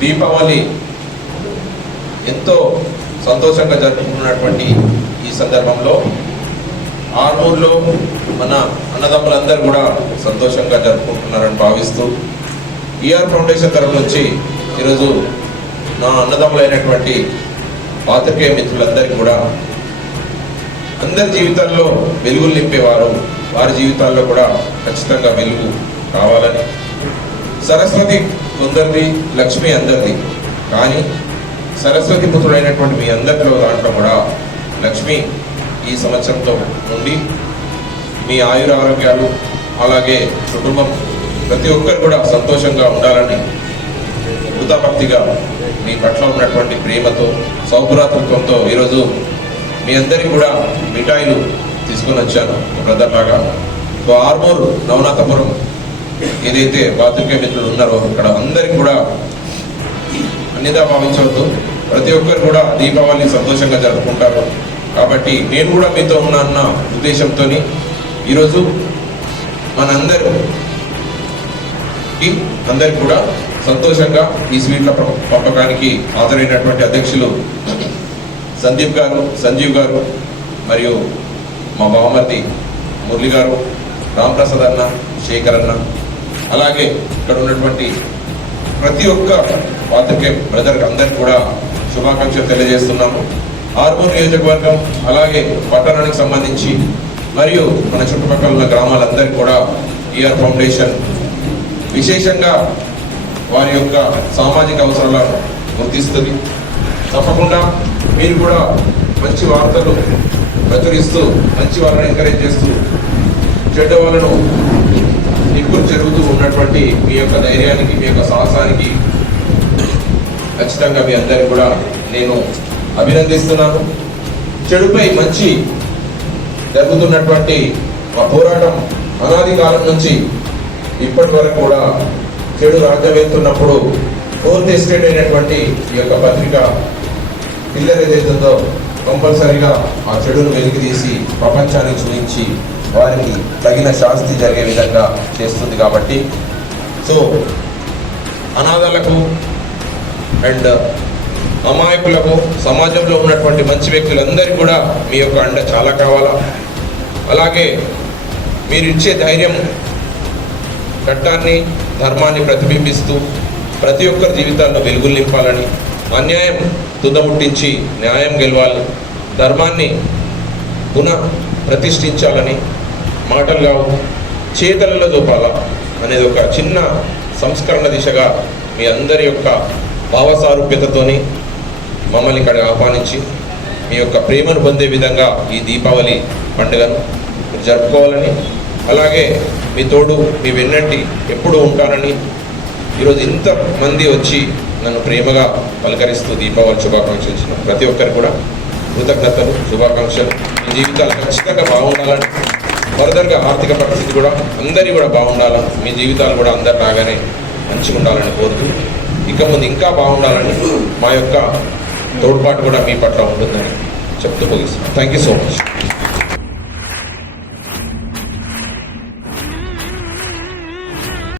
దీపావళి ఎంతో సంతోషంగా జరుపుకున్నటువంటి ఈ సందర్భంలో ఆర్మూర్లో మన అన్నదమ్ములందరూ కూడా సంతోషంగా జరుపుకుంటున్నారని భావిస్తూ ఈఆర్ ఫౌండేషన్ తరఫు నుంచి ఈరోజు నా అన్నదమ్ములైనటువంటి పాత్రికేయ మిత్రులందరికీ కూడా అందరి జీవితాల్లో వెలుగులు నింపేవారు. వారి జీవితాల్లో కూడా ఖచ్చితంగా వెలుగు కావాలని సరస్వతి కొందరిది లక్ష్మి అందరిది. కానీ సరస్వతి పుత్రుడైనటువంటి మీ అందరిలో దాంట్లో కూడా లక్ష్మి ఈ సంవత్సరంతో నుండి మీ ఆయుర ఆరోగ్యాలు అలాగే కుటుంబం ప్రతి ఒక్కరు కూడా సంతోషంగా ఉండాలని కృతాభక్తిగా మీ పట్ల ఉన్నటువంటి ప్రేమతో సౌభ్రాతృత్వంతో ఈరోజు మీ అందరికీ కూడా మిఠాయిలు తీసుకొని వచ్చాను. బ్రదర్ లాగా సో ఆర్మూర్ నవనాథపురం. ఏదైతే పాత్రికేయ మిత్రులు ఉన్నారో అక్కడ అందరికి కూడా అన్నిదా భావించవద్దు. ప్రతి ఒక్కరు కూడా దీపావళి సంతోషంగా జరుపుకుంటారు. కాబట్టి నేను కూడా మీతో ఉన్నా అన్న ఉద్దేశంతో ఈరోజు మనందరూ అందరికి కూడా సంతోషంగా ఈ స్వీట్ల పంపకానికి హాజరైనటువంటి అధ్యక్షులు సందీప్ గారు సంజీవ్ గారు మరియు మా బావమతి మురళి గారు రామప్రసాద్ అన్న శేఖర్ అన్న అలాగే ఇక్కడ ఉన్నటువంటి ప్రతి ఒక్క పాత్రికే బ్రదర్ అందరికి కూడా శుభాకాంక్షలు తెలియజేస్తున్నాము. ఆర్మూర్ నియోజకవర్గం అలాగే పట్టణానికి సంబంధించి మరియు మన చుట్టుపక్కల ఉన్న గ్రామాలందరికీ కూడా ఈఆర్ ఫౌండేషన్ విశేషంగా వారి యొక్క సామాజిక అవసరాలను గుర్తిస్తుంది. తప్పకుండా మీరు కూడా మంచి వార్తలు ప్రచురిస్తూ మంచి వాళ్ళని ఎంకరేజ్ చేస్తూ చెడ్డ వాళ్ళను ఎక్కువ జరుగుతూ ఉన్నటువంటి మీ యొక్క ధైర్యానికి మీ యొక్క సాహసానికి ఖచ్చితంగా మీ అందరికి కూడా నేను అభినందిస్తున్నాను. చెడుపై మంచి జరుగుతున్నటువంటి మా పోరాటం అనాది కాలం నుంచి ఇప్పటి వరకు కూడా చెడు రాజ్యం ఫోర్త్ ఎస్టేట్ అయినటువంటి ఈ యొక్క పత్రిక పిల్లర్ ఏదైతుందో కంపల్సరిగా ఆ చెడును వెలికి తీసి ప్రపంచానికి చూపించి వారికి తగిన శాస్తి జరిగే విధంగా చేస్తుంది కాబట్టి. సో అనాథలకు అండ్ అమాయకులకు సమాజంలో ఉన్నటువంటి మంచి వ్యక్తులందరికీ కూడా మీ యొక్క అండ చాలా కావాలా? అలాగే మీరు ఇచ్చే ధైర్యం చట్టాన్ని ధర్మాన్ని ప్రతిబింబిస్తూ ప్రతి ఒక్కరి జీవితాల్లో వెలుగులు నింపాలని అన్యాయం తుదముట్టించి న్యాయం గెలవాలి ధర్మాన్ని పునః ప్రతిష్ఠించాలని మాటలు కావు చేతలలో చూపాల అనేది ఒక చిన్న సంస్కరణ దిశగా మీ అందరి యొక్క భావసారూప్యతతోని మమ్మల్ని ఇక్కడ ఆహ్వానించి మీ యొక్క ప్రేమను పొందే విధంగా ఈ దీపావళి పండుగను జరుపుకోవాలని అలాగే మీ తోడు మీ వెన్నంటి ఎప్పుడూ ఉంటానని ఈరోజు ఇంతమంది వచ్చి నన్ను ప్రేమగా పలకరిస్తూ దీపావళి శుభాకాంక్షలు ఇచ్చిన ప్రతి ఒక్కరికి కూడా కృతజ్ఞతలు శుభాకాంక్షలు. మీ జీవితాలు ఖచ్చితంగా బాగుండాలని ఫర్దర్గా ఆర్థిక పరిస్థితి కూడా అందరి కూడా బాగుండాలని మీ జీవితాలు కూడా అందరు రాగానే మంచిగా ఉండాలని కోరుతూ ఇక ముందు ఇంకా బాగుండాలని మా యొక్క తోడ్పాటు కూడా మీ పట్ల ఉంటుందని చెప్తూ ముగిస్తాను థ్యాంక్ యూ సో మచ్